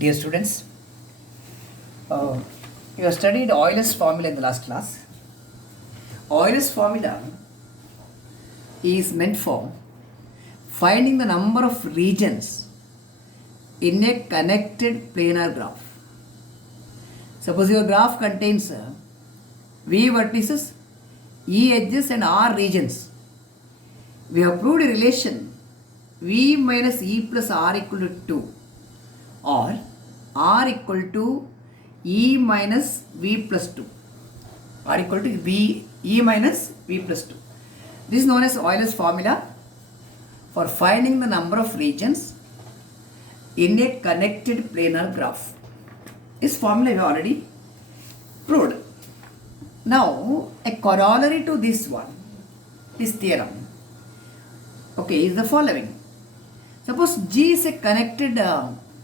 Dear students, you have studied Euler's formula in the last class. Euler's formula is meant for finding the number of regions in a connected planar graph. Suppose your graph contains V vertices, E edges and R regions. We have proved a relation V minus E plus R equal to 2 or R equal to E minus V plus 2. R equal to E minus V plus 2. This is known as Euler's formula for finding the number of regions in a connected planar graph. This formula we have already proved. Now, a corollary to this one, this theorem, is the following. Suppose G is a connected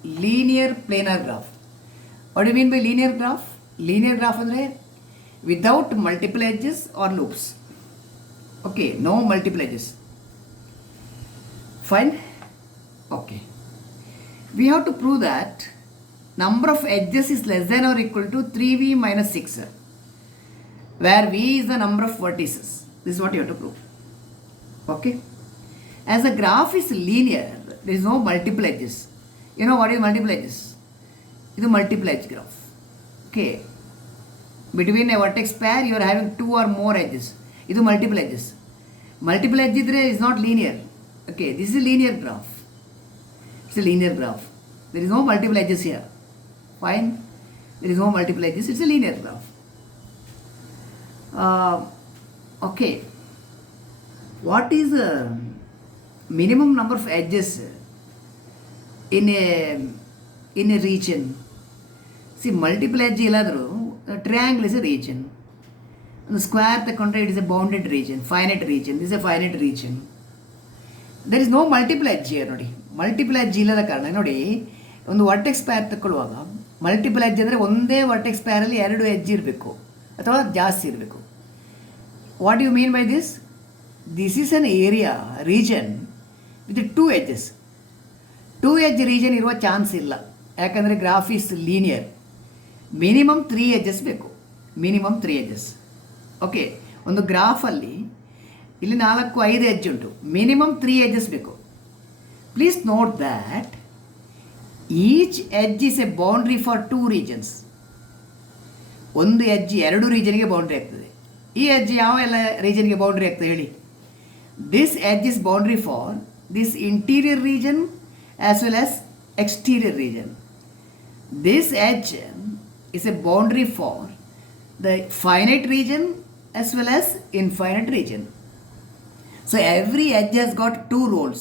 linear planar graph. What do you mean by linear graph? Linear graph is without multiple edges or loops. No multiple edges. Fine? We have to prove that number of edges is less than or equal to 3v minus 6, where v is the number of vertices. This is what you have to prove. As the graph is linear, there is no multiple edges. You know what is multiple edges? It is a multiple edge graph. Between a vertex pair, you are having two or more edges. It is multiple edges. Multiple edge is not linear. This is a linear graph. It's a linear graph. There is no multiple edges here. Fine. There is no multiple edges. It's a linear graph. What is the minimum number of edges in a region? See, multiple edge illadru, triangle is a region. And the square it is a bounded region, finite region. This is a finite region. There is no multiple edge here. Multiple edge illada karana ನೋಡಿ ಒಂದು vertex peer ತಗೊಳ್ಳುವಾಗ multiple edge ಅಂದರೆ ಒಂದೇ ವರ್ಟೆಕ್ಸ್ ಪೇರಲ್ಲಿ ಎರಡು ಎಡ್ಜ್ ಇರಬೇಕು ಅಥವಾ ಜಾಸ್ತಿ ಇರಬೇಕು. What you mean by this? This is an area region with two edges. Two edge region ಇರುವ ಚಾನ್ಸ್ ಇಲ್ಲ, ಯಾಕಂದರೆ graph is linear. Minimum 3 edges ಬೇಕು. Minimum 3 edges. ಒಂದು ಗ್ರಾಫಲ್ಲಿ ಇಲ್ಲಿ 4-5 ಎಡ್ಜ್ ಉಂಟು. ಮಿನಿಮಮ್ 3 ಎಡ್ಜಸ್ ಬೇಕು. Please note that each edge is a boundary for 2 regions. ಒಂದು ಎಡ್ಜ್ 2 ರೀಜನ್ಗೆ ಬೌಂಡ್ರಿ ಆಗ್ತದೆ. ಈ ಎಡ್ಜ್ ಯಾವ ಎಲ್ಲ ರೀಜನ್ಗೆ ಬೌಂಡ್ರಿ ಆಗ್ತದೆ ಹೇಳಿ? This edge is boundary for this interior region as well as exterior region. This edge is a boundary for the finite region as well as infinite region. So every edge has got 2 roles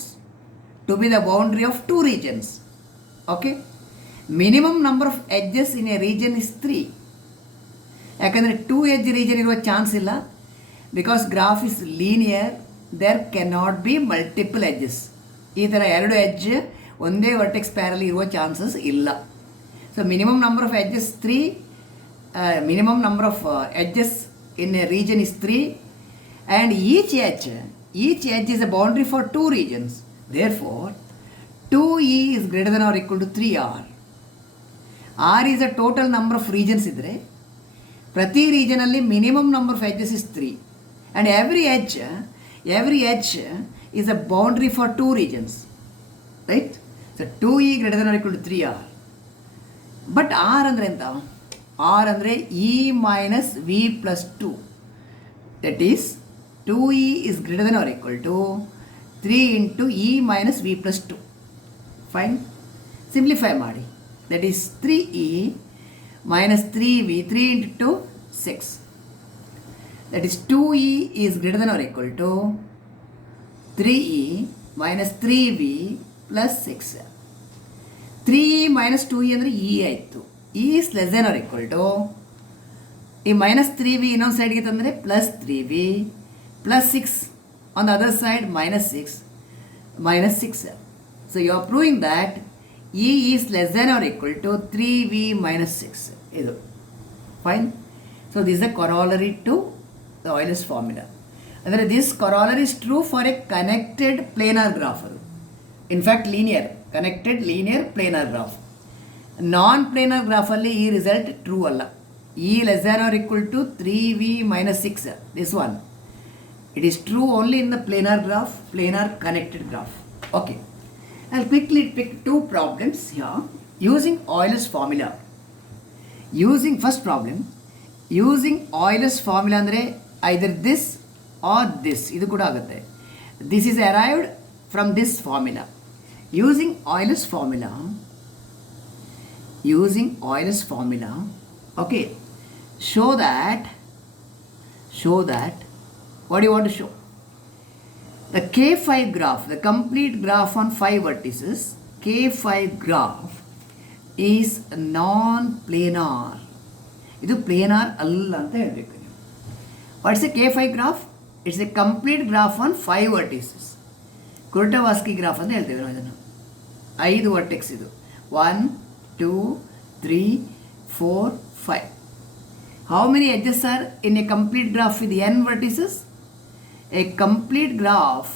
to be the boundary of 2 regions. Minimum number of edges in a region is 3. ಯಾಕಂದರೆ 2 edge region ಇರುವ chance ಇಲ್ಲ. Because graph is linear, there cannot be multiple edges. ಈ ಥರ 2 ಎಡ್ಜ್ ಒಂದೇ ವರ್ಟೆಕ್ಸ್ ಪ್ಯಾರಲ್ಲಿ ಇರುವ ಚಾನ್ಸಸ್ ಇಲ್ಲ. So minimum number of edges 3. Minimum number of edges in A region is 3, and each edge is a boundary for 2 regions. Therefore 2e is greater than or equal to 3r. r is a total number of regions ಇದ್ದರೆ ಪ್ರತಿ ರೀಜನಲ್ಲಿ minimum number of edges is 3, and every edge is a boundary for 2 regions, right? So 2e greater than or equal to 3r. But r ಅಂದರೆ ಎಂತ? r ಅಂದರೆ e minus v plus 2. That is 2e is greater than or equal to 3 into e minus v plus 2. Fine. Simplify ಮಾಡಿ. That is 3e minus 3v, 3 into 6. That is 2e is greater than or equal to 3e minus 3v plus 6. 3e minus 2e ಅಂದರೆ e ಆಯಿತು. e is less than or equal to ಈ minus 3v ಇನ್ನೊಂದು ಸೈಡ್ಗೆ ತಂದರೆ plus 3v plus 6 on the other side minus 6. So you are proving that e is less than or equal to 3v minus 6. ಇದು fine. So this is a corollary to the Euler's formula. ಅಂದರೆ this corollary is true for a connected planar graph. In fact, connected linear planar graph. Non planar ಗ್ರಾಫಲ್ಲಿ ಈ result true ಅಲ್ಲ. E less than or equal to 3v minus 6, this one. It is true only in the planar graph, planar connected graph. Okay, I'll quickly pick two problems here using Euler's formula. Using first problem, using Euler's formula ಅಂದರೆ either this or this, ಇದು ಕೂಡ ಆಗುತ್ತೆ. This is arrived from this formula. Using Euler's formula, okay, show that what do you want to show? The K5 graph, the complete graph on 5 vertices, K5 graph is non-planar. ಇದು ಪ್ಲೇನಾರ್ ಅಲ್ಲ ಅಂತ ಹೇಳಬೇಕು ನೀವು. What's a K5 graph? It's a complete graph on 5 vertices. Kuratowski graph ಅಂತ ಹೇಳ್ತೇವೆ ನಾವು ಇದನ್ನು. 5 ವರ್ಟೆಕ್ಸ್ ಇದು. 1 2 3 4 5. How many edges are in a complete graph with n vertices? A complete graph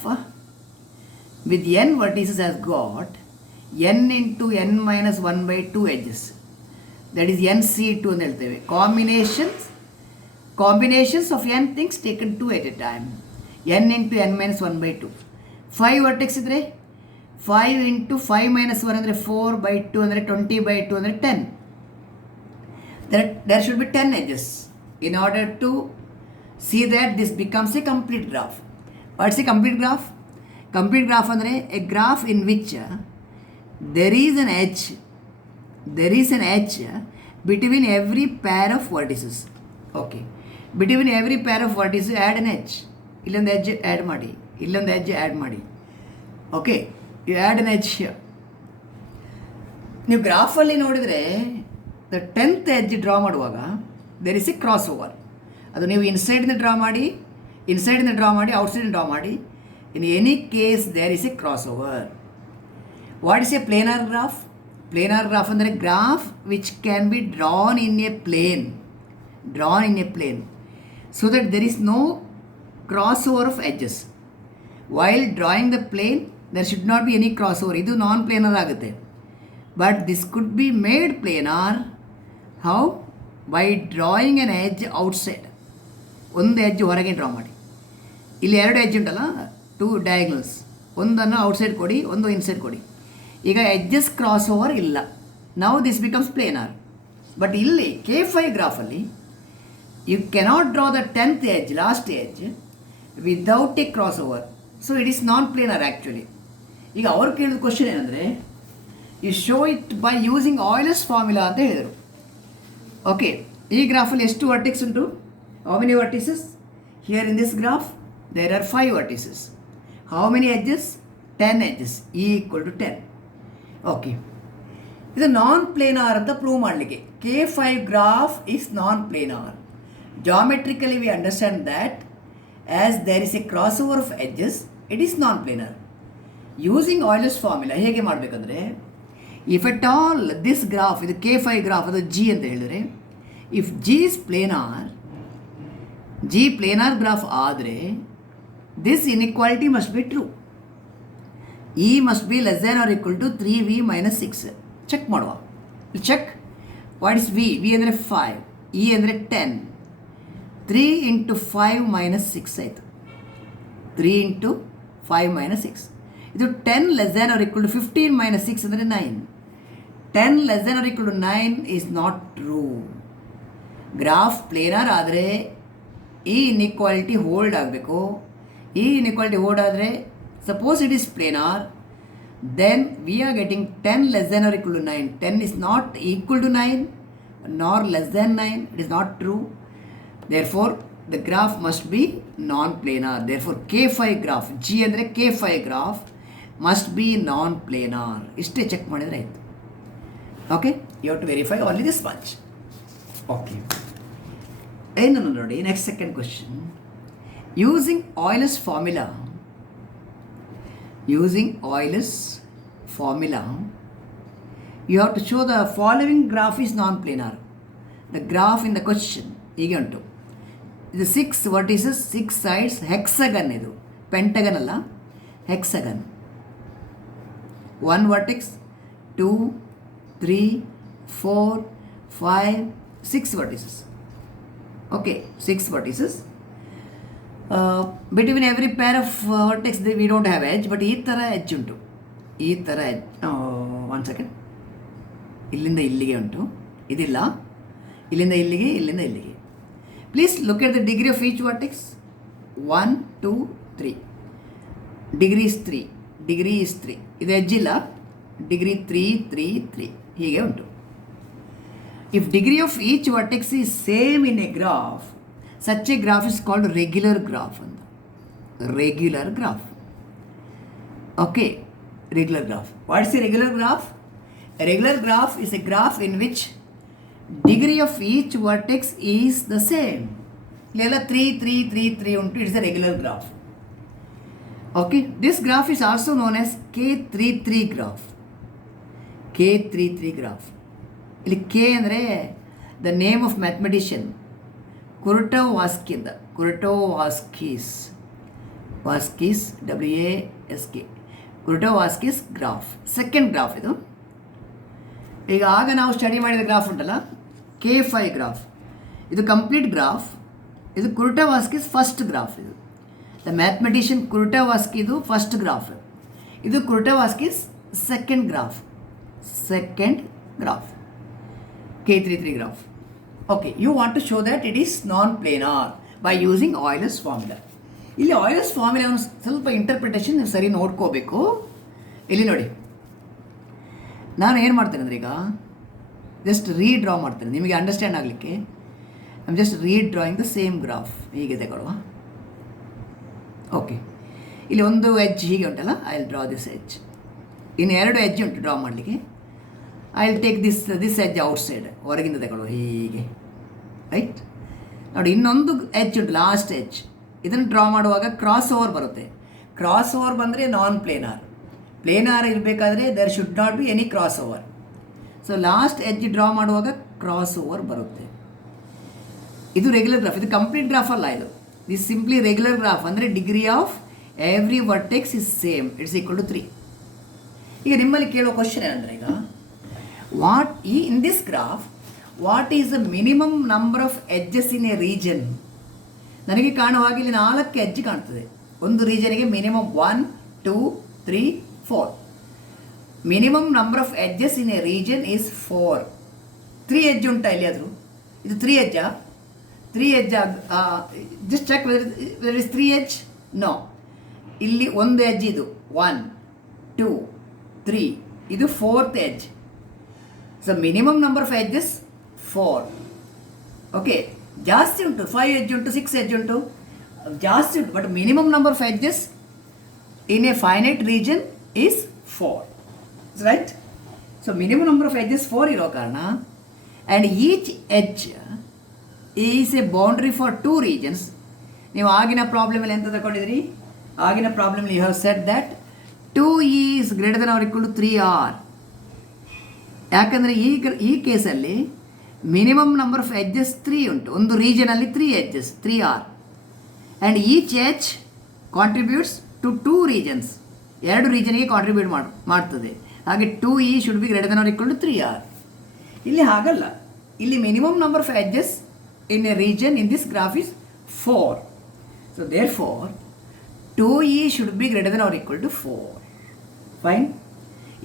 with n vertices has got n into n minus 1 by 2 edges. That is NC2 ಅಂತ ಹೇಳ್ತೇವೆ. Combinations of n things taken 2 at a time. n into n minus 1 by 2. 5 vertex ಇದ್ರೆ 5 into 5 minus 1 ಅಂದರೆ 4 by 2 ಅಂದರೆ 20 by 2 ಅಂದರೆ 10. There should be 10 edges in order to see that this becomes a complete graph. What's a complete graph? Complete graph ಅಂದರೆ a graph in which there is an edge between every pair of vertices. Okay, between every pair of vertices add an edge. ಇಲ್ಲೊಂದು edge add ಮಾಡಿ, ಇಲ್ಲೊಂದು edge add ಮಾಡಿ. Okay, you add an edge here. ನೀವು ಗ್ರಾಫಲ್ಲಿ ನೋಡಿದರೆ the 10th edge draw ಮಾಡುವಾಗ there is a cross over. ಅದು ನೀವು ಇನ್ಸೈಡಿಂದ ಡ್ರಾ ಮಾಡಿ, ಔಟ್ಸೈಡಿಂದ ಡ್ರಾ ಮಾಡಿ. In any case there is a cross over. What is a planar graph? Planar graph ಅಂದರೆ graph which can be drawn in a plane, so that there is no cross over of edges. While drawing the plane there should not be any cross over. ಇದು non planar ಆಗುತ್ತೆ. But this could be made planar. How? By drawing N edge outside. ಒಂದು ಎಡ್ಜ್ ಹೊರಗೆ ಡ್ರಾ ಮಾಡಿ. ಇಲ್ಲಿ 2 ಎಡ್ಜ್ ಉಂಟಲ್ಲ, 2 ಡಯಾಗ್ನಲ್ಸ್. ಒಂದನ್ನು ಔಟ್ಸೈಡ್ ಕೊಡಿ, ಒಂದು ಇನ್ಸೈಡ್ ಕೊಡಿ. ಈಗ ಎಡ್ಜಸ್ ಕ್ರಾಸ್ ಓವರ್ ಇಲ್ಲ. Now this becomes planar. But ಇಲ್ಲಿ K5 ಗ್ರಾಫಲ್ಲಿ you cannot draw the 10th edge, last edge, without a cross over. So it is non planar actually. ಈಗ ಅವ್ರು ಕೇಳಿದ ಕ್ವಶನ್ ಏನಂದರೆ, you show it by using Euler's formula ಅಂತ ಹೇಳಿದರು. Okay, ಈ ಗ್ರಾಫಲ್ಲಿ ಎಷ್ಟು ವರ್ಟಿಕ್ಸ್ ಉಂಟು? How many vertices? Here in this graph there are 5 vertices. How many edges? 10 edges. E equal to 10. Okay, ಇದು ನಾನ್ ಪ್ಲೇನಾರ್ ಅಂತ ಪ್ರೂವ್ ಮಾಡಲಿಕ್ಕೆ K5 graph is non planar. Geometrically we understand that as there is a cross over of edges, it is non planar. Using Euler's formula ಹೇಗೆ ಮಾಡಬೇಕಂದ್ರೆ, if at all this graph, ಇದು K5 graph, ಅದು G ಅಂತ ಹೇಳಿದರೆ, if G is planar, G planar graph ಆದರೆ this inequality must be true. E must be less than or equal to 3v minus 6. Check ಮಾಡುವ. Check. What is V? V ಅಂದರೆ 5, E ಅಂದರೆ 10. 3 into 5 minus 6 ಆಯಿತು. 3 into 5 minus 6. ಇದು 10 less than or equal to 15 minus 6 ಅಂದರೆ 9. 10 less than or equal to 9 is not true. Graph planar ಆದರೆ ಈ inequality hold ಆಗಬೇಕು. ಈ ಇನ್ಇಕ್ವಾಲಿಟಿ ಹೋಲ್ಡ್ ಆದರೆ, suppose it is planar, then we are getting 10 less than or equal to 9. 10 is not equal to 9 nor less than 9. It is not true. Therefore, the graph must be non-planar. Therefore, K5 graph, G ಅಂದರೆ K5 graph must be non-planar. ಇಷ್ಟೇ check ಮಾಡಿದರೆ ಆಯಿತು. Okay, you have to verify only this much. Okay, ಏನು ನೋಡಿ, next second question. Using Euler's formula, you have to show the following graph is non-planar. The graph in the question ಹೀಗೆ ಉಂಟು. ಇದು 6 vertices, 6 sides, ಹೆಕ್ಸಗನ್. ಇದು ಪೆಂಟಗನ್ ಅಲ್ಲ, ಹೆಕ್ಸಗನ್. 1 vertex, 2 3 4, 5, 6 vertices. Okay, 6 vertices. Between every pair of vertex we don't have edge, but ಈ ಥರ edge ಉಂಟು. ಈ ಥರ edge. One second. ಇಲ್ಲಿಂದ ಇಲ್ಲಿಗೆ ಉಂಟು, ಇದಿಲ್ಲ. ಇಲ್ಲಿಂದ ಇಲ್ಲಿಗೆ, ಇಲ್ಲಿಂದ ಇಲ್ಲಿಗೆ. Please look at the degree of each vertex. 1, 2, 3. Degree is 3. Degree is 3. ಇದು edge ಇಲ್ಲ. Degree 3, 3, 3. ಹೀಗೆ ಉಂಟು. If degree of each vertex is same in a graph, such a graph is called regular graph. Regular graph. Okay, regular graph. What is a regular graph? A regular graph is a graph in which degree of each vertex is the same. Lela 3, 3, 3, 3 unto, it is a regular graph. Okay, this graph is also known as K33 graph. K33 graph. ಇಲ್ಲಿ K ಅಂದರೆ the name of mathematician Kuratov-Vasky. Kuratov-Vasky's WASK. Kuratov-Vasky's graph. Second graph ಇದು. ಈಗ ಆಗ ನಾವು ಸ್ಟಡಿ ಮಾಡಿದ ಗ್ರಾಫ್ ಉಂಟಲ್ಲ, K5 graph, ಇದು complete graph. ಇದು ಕುರುಟವಾಸ್ಕಿಸ್ ಫಸ್ಟ್ ಗ್ರಾಫ್. ಇದು ದ ಮ್ಯಾಥಮೆಟಿಷಿಯನ್ ಕುರುಟವಾಸ್ಕಿದು ಫಸ್ಟ್ ಗ್ರಾಫ್. ಇದು Kuratowski's second graph. K33 graph. Okay, you want to show that it is non-planar by using Euler's formula. ಇಲ್ಲಿ Euler's formula ಸ್ವಲ್ಪ ಇಂಟರ್ಪ್ರಿಟೇಷನ್ ನೀವು ಸರಿ ನೋಡ್ಕೋಬೇಕು. ಇಲ್ಲಿ ನೋಡಿ, ನಾನು ಏನು ಮಾಡ್ತೇನೆ ಅಂದರೆ ಈಗ ಜಸ್ಟ್ ರೀಡ್ರಾ ಮಾಡ್ತೇನೆ ನಿಮಗೆ ಅಂಡರ್ಸ್ಟ್ಯಾಂಡ್ ಆಗಲಿಕ್ಕೆ. I am just redrawing the same graph. ಹೀಗೆ ತಗೊಳ್ಳುವ. ಓಕೆ, ಇಲ್ಲಿ ಒಂದು ಎಡ್ಜ್ ಹೀಗೆ ಉಂಟಲ್ಲ, I will draw this edge. ಇನ್ನು ಎರಡು ಎಡ್ಜ್ ಉಂಟು ಡ್ರಾ ಮಾಡಲಿಕ್ಕೆ. I will take this edge outside, ಹೊರಗಿಂದ ತಗೊಳ್ಳುವ ಹೀಗೆ. ರೈಟ್, ನೋಡಿ ಇನ್ನೊಂದು ಎಡ್ಜ್ ಉಂಟು, ಲಾಸ್ಟ್ ಎಡ್ಜ್. ಇದನ್ನು ಡ್ರಾ ಮಾಡುವಾಗ ಕ್ರಾಸ್ ಓವರ್ ಬರುತ್ತೆ. ಕ್ರಾಸ್ ಓವರ್ ಬಂದರೆ ನಾನ್ ಪ್ಲೇನಾರ್. ಪ್ಲೇನಾರ್ ಇರಬೇಕಾದ್ರೆ there should not be any cross over. So last edge draw ಮಾಡುವಾಗ ಕ್ರಾಸ್ ಓವರ್ ಬರುತ್ತೆ. ಇದು ರೆಗ್ಯುಲರ್ ಗ್ರಾಫ್. ಇದು ಕಂಪ್ಲೀಟ್ ಗ್ರಾಫ್ ಅಲ್ಲ, ಇದು ದಿಸ್ ಸಿಂಪ್ಲಿ ರೆಗ್ಯುಲರ್ ಗ್ರಾಫ್. ಅಂದರೆ degree of every vertex is same, it's equal to 3. ಈಗ ನಿಮ್ಮಲ್ಲಿ ಕೇಳೋ ಕ್ವಶನ್ ಏನಂದರೆ, ಈಗ in this graph what is the minimum number of edges in a region? ನನಗೆ ಕಾಣುವ ಹಾಗೆ ಇಲ್ಲಿ 4 ಎಡ್ಜ್ ಕಾಣ್ತದೆ. ಒಂದು ರೀಜನ್ಗೆ minimum 1, 2, 3, 4. Minimum number of edges in a region is 4. 3 ಎಡ್ಜ್ ಉಂಟಾ ಎಲ್ಲಿಯಾದರೂ? ಇದು 3 ಎಡ್ಜಾ? 3 edge just check whether is 3 edge. No, ಇಲ್ಲಿ ಒಂದು ಎಡ್ಜ್, ಇದು 1, 2, 3, ಇದು 4th edge. So minimum number of edges 4. Okay, ಜಾಸ್ತಿ ಉಂಟು, 5 ಎಡ್ಜ್ ಉಂಟು, 6 ಎಡ್ಜ್ ಉಂಟು, ಜಾಸ್ತಿ ಉಂಟು. But minimum number of edges in a finite region is 4, right? So minimum number of edges 4 ಇರೋ ಕಾರಣ, and each edge is a boundary for 2 regions. ನೀವು ಆಗಿನ ಪ್ರಾಬ್ಲಮಲ್ಲಿ ಎಂತ ತಗೊಂಡಿದ್ರಿ? ಆಗಿನ ಪ್ರಾಬ್ಲಮಲ್ಲಿ you have said that 2e is greater than or equal to 3r. ಯಾಕಂದರೆ ಈ ಕೇಸಲ್ಲಿ ಮಿನಿಮಮ್ ನಂಬರ್ ಆಫ್ ಎಡ್ಜಸ್ 3 ಉಂಟು. ಒಂದು ರೀಜನಲ್ಲಿ 3 edges, 3r, and each edge contributes to 2 ರೀಜನ್ಸ್. 2 ರೀಜನ್ಗೆ ಕಾಂಟ್ರಿಬ್ಯೂಟ್ ಮಾಡ್ತದೆ. ಹಾಗೆ 2e should be greater than or equal to 3r. ಇಲ್ಲಿ ಹಾಗಲ್ಲ. ಇಲ್ಲಿ minimum number of edges in a region in this graph is 4. So therefore 2e should be greater than or equal to 4. Fine.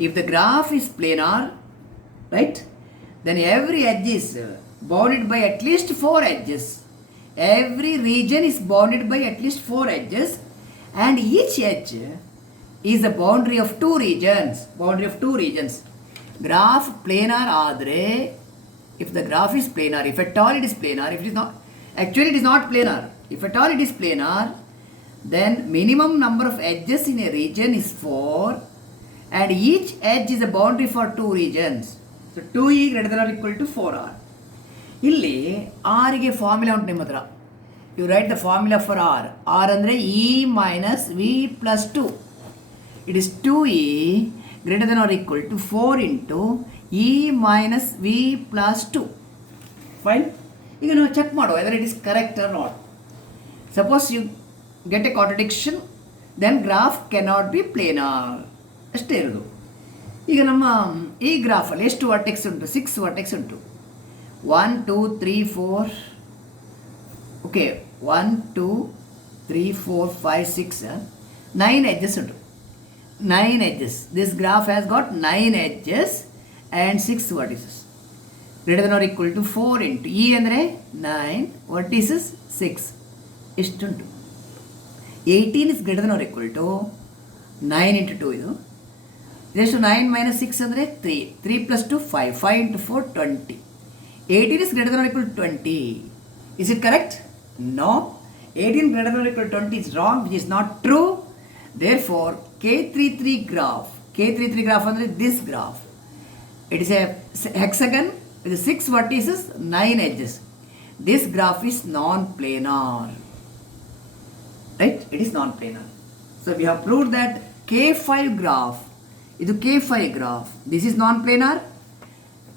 If the graph is planar, right, then every edge is bounded by at least 4 edges. Every region is bounded by at least 4 edges. And each edge is a boundary of 2 regions. Graph planar ಆದರೆ, if the graph is planar, if at all it is planar, if it is not, actually it is not planar. If at all it is planar, then minimum number of edges in a region is 4, and each edge is a boundary for 2 regions. So 2e greater than or equal to 4r. ಇಲ್ಲಿ r ಗೆ ಫಾರ್ಮುಲಾ ಉಂಟು ನಿಮ್ಮ ಹತ್ರ. You write the formula for r. r ಅಂದರೆ e minus v plus 2. It is 2e greater than or equal to 4 into e minus v plus 2. Fine. ಈಗ ನಾವು ಚೆಕ್ ಮಾಡುವ whether it is correct or not. Suppose you get a contradiction, then graph cannot be planar. ಅಷ್ಟೇ ಇರೋದು. ಈಗ ನಮ್ಮ ಈ ಗ್ರಾಫಲ್ಲಿ ಎಷ್ಟು ವರ್ಟೆಕ್ಸ್ ಉಂಟು? 6 ವರ್ಟೆಕ್ಸ್ ಉಂಟು. 1 2 3 4 ಓಕೆ 1 2 3 4 5 6 9 edges ಉಂಟು. 9 edges. This graph has got 9 edges and 6 vertices. Greater than or equal to 4 into E ಅಂದರೆ 9 vertices 6 ಇಷ್ಟುಂಟು. 18 is greater than or equal to 9 into 2 ಇದು. ಇದೆಷ್ಟು? 9 minus 6 ಅಂದರೆ 3. 3 plus 2 5. 5 into 4 20. 18 is greater than or equal to 20. Is it correct? No. 18 greater than or equal to 20 is wrong, which is not true. Therefore, K33 graph ಅಂದರೆ this graph. It is a hexagon with 6 vertices, 9 edges. This graph is non-planar. Right? It is non-planar. So we have proved that K5 graph, ಇದು K5 graph, this is non-planar,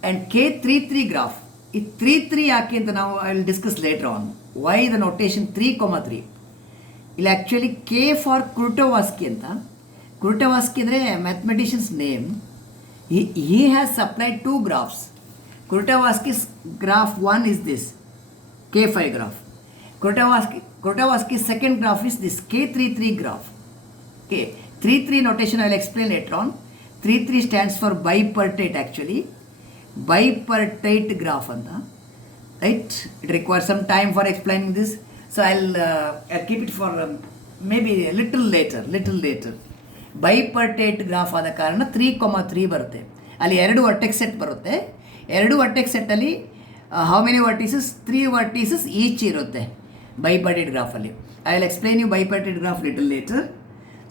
and K33 graph, ಈ 3 ಯಾಕೆ ಅಂತ ನಾವು I will discuss later on. Why the notation 3,3. ಇಲ್ಲಿ actually K for ಕ್ರುಟೋವಾಸ್ಕಿ ಅಂತ. ಕ್ರುಟೋವಾಸ್ಕಿ ಅಂದರೆ mathematicians name. he has supplied 2 graphs. Krutowski's graph 1 is this K5 graph. Krutowski's second graph is this K33 graph. Okay, 3 notation I will explain later on. 3 stands for bipartite actually. Bipartite graph anta. Right? It requires some time for explaining this. So I'll keep it for maybe a little later. Bipartite graph ಆದ ಕಾರಣ 3,3 ಬರುತ್ತೆ. ಅಲ್ಲಿ 2 vertex set ಬರುತ್ತೆ. 2 vertex ಸೆಟ್ಟಲ್ಲಿ how many vertices? 3 vertices each ಇರುತ್ತೆ bipartite ಗ್ರಾಫಲ್ಲಿ. I will explain you bipartite graph little later.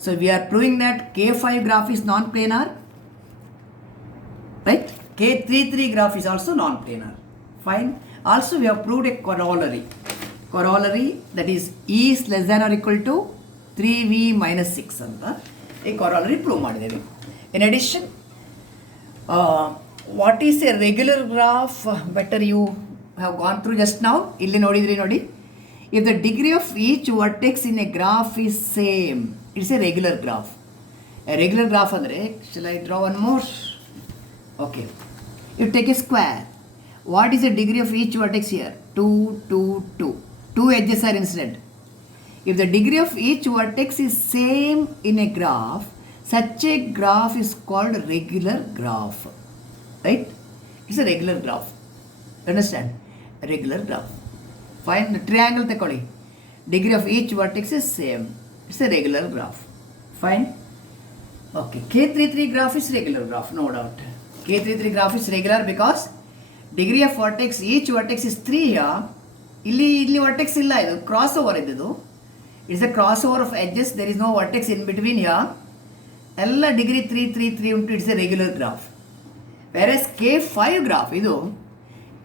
So we are proving that K5 graph is non planar, right? K33 graph is also non-planar. Fine. Also we have proved a corollary. That is E is less than or equal to 3V minus 6 ಅಂತ ಈ corollary prove ಮಾಡಿದ್ದೇವೆ. In addition, what is a regular graph? Better you have gone through just now. ಇಲ್ಲಿ ನೋಡಿ. If the degree of each vertex in a graph is same, it's a regular graph. A regular graph ಅಂದರೆ, shall I draw one more? Okay. You take a square. What is the degree of each vertex here? 2, 2, 2. 2 edges are incident. If the degree of each vertex is same in a graph, such a graph is called regular graph. Right? It's a regular graph. Understand? A regular graph. Find the triangle tekoli. Degree of each vertex is same. It's a regular graph. Fine? Okay. K33 graph is regular graph, no doubt. K33 graph is regular because degree of vertex, each vertex is 3 here. ಇಲ್ಲಿ vertex ಇಲ್ಲ, ಇದು cross over ಇದ್ದು. It's a cross over of edges. There is no vertex in between here. ಎಲ್ಲ degree 3 ಉಂಟು. It's a regular graph. Versus K5 graph, ಇದು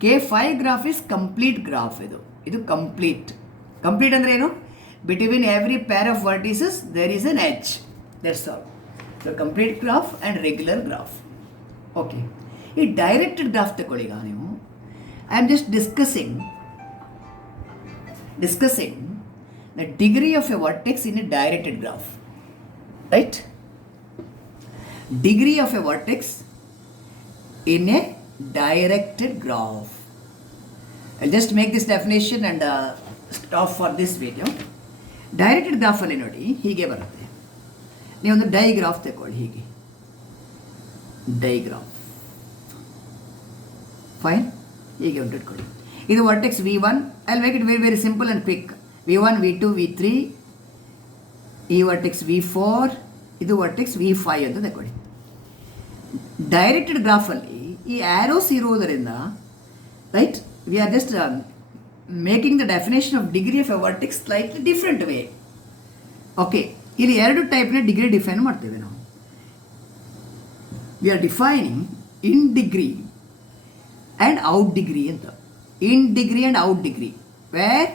K5 graph is complete graph. ಇದು complete ಅಂದರೆ ಏನು? Between every pair of vertices there is an edge. That's all. So complete graph and regular graph. Okay, ಈ directed graph ತಗೊಳ್ಳಿ. ಈಗ ನೀವು I am just discussing the degree of a vertex in a directed graph, right? Degree of a vertex in a directed graph. I'll just make this definition and stop for this video. Directed graph ಅಲ್ಲಿ ನೋಡಿ ಹೀಗೆ ಬರುತ್ತೆ. ನೀವೊಂದು ಡೈಗ್ರಾಫ್ ತಗೊಳ್ಳಿ. ಹೀಗೆ ಡೈಗ್ರಾಫ್. ಫೈನ್. ಹೀಗೆ ಉಂಟು ಇಟ್ಕೊಳ್ಳಿ. ಇದು vertex V1. I'll make it very very simple and quick. V1, V2, V3. ಈ ವರ್ಟೆಕ್ಸ್ V4. ಇದು ವರ್ಟೆಕ್ಸ್ V5 ಅಂತ ತಗೊಳ್ಳಿ. ಡೈರೆಕ್ಟೆಡ್ ಗ್ರಾಫಲ್ಲಿ ಈ ಆ್ಯರೋಸ್ ಇರುವುದರಿಂದ, right, we are just making the definition of degree of A vertex slightly different way. Okay, ಇಲ್ಲಿ 2 ಟೈಪ್ನ degree define ಮಾಡ್ತೇವೆ ನಾವು. We are defining in degree and out degree ಅಂತ. In degree and out degree, where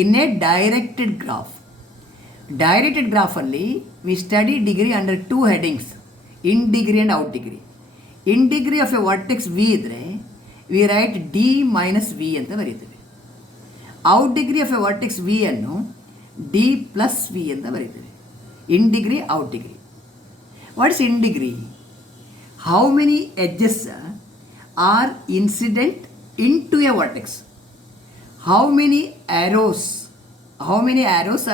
in a directed graph ಅಲ್ಲಿ we study degree under 2 headings, in degree and out degree. In degree of a vertex V ಇದ್ರೆ we write D minus V ಅಂತ ಬರೀತೇವೆ. out degree of a vertex V ಅನ್ನು D plus V ಅಂತ ಬರೀತೇವೆ. in degree, out degree. What is in degree? how many edges are incident into a vertex? How many arrows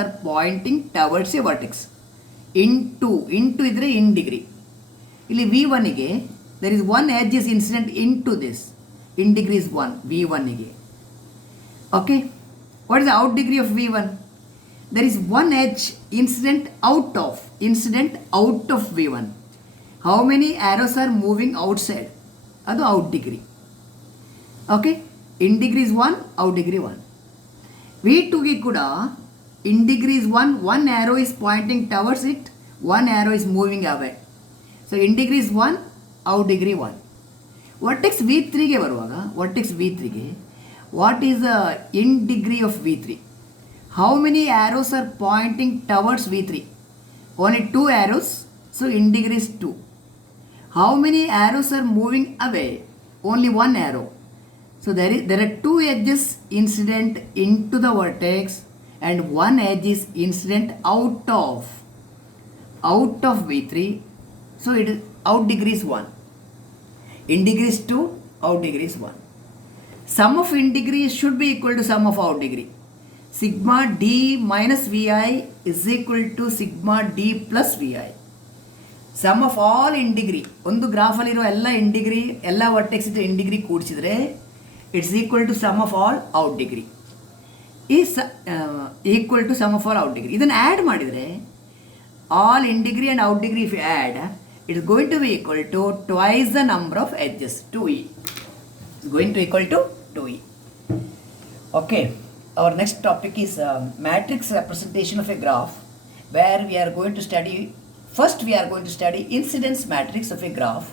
are pointing towards a vertex? into ಇದ್ರೆ in degree. ಇಲ್ಲಿ V1 ಗೆ there is one edge is incident into this. In degree is 1 V1 ಗೆ. Okay, what is the out degree of V1? There is one edge incident out of V1. How many arrows are moving outside? ಅದು out degree. Okay, in degree is 1, out degree 1. V2 ಗೆ ಕೂಡ in degree is 1, one arrow is pointing towards it, one arrow is moving away. So in degree is 1, out degree 1. Vertex V3 ಗೆ ಬರುವಾಗ vertex V3 ಗೆ what is the in degree of V3? How many arrows are pointing towards V3? Only 2 arrows, so in degree is 2. How many arrows are moving away? Only 1 arrow. So there are 2 edges incident into the vertex and 1 edge is incident out of V3. So it is out degree is 1. In degree is 2, out degree is 1. Sum of in degree should be equal to sum of out degree. Sigma D minus Vi is equal to sigma D plus Vi. Sum of all in degree. ಒಂದು ಗ್ರಾಫಲ್ಲಿರೋ ಎಲ್ಲ in degree, ಎಲ್ಲ vertex ಇದ್ರೆ in degree ಕೂಡಿಸಿದ್ರೆ it's equal to sum of all out degree is equal to sum of all out degree. ಇದನ್ನು add ಮಾಡಿದರೆ all in degree and out degree if you add it is going to be equal to twice the number of edges 2e. It's going to equal to 2e. Okay, our next topic is matrix representation of a graph, where we are going to study, first we are going to study incidence matrix of a graph,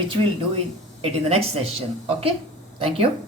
which we will do it in the next session. Okay, thank you.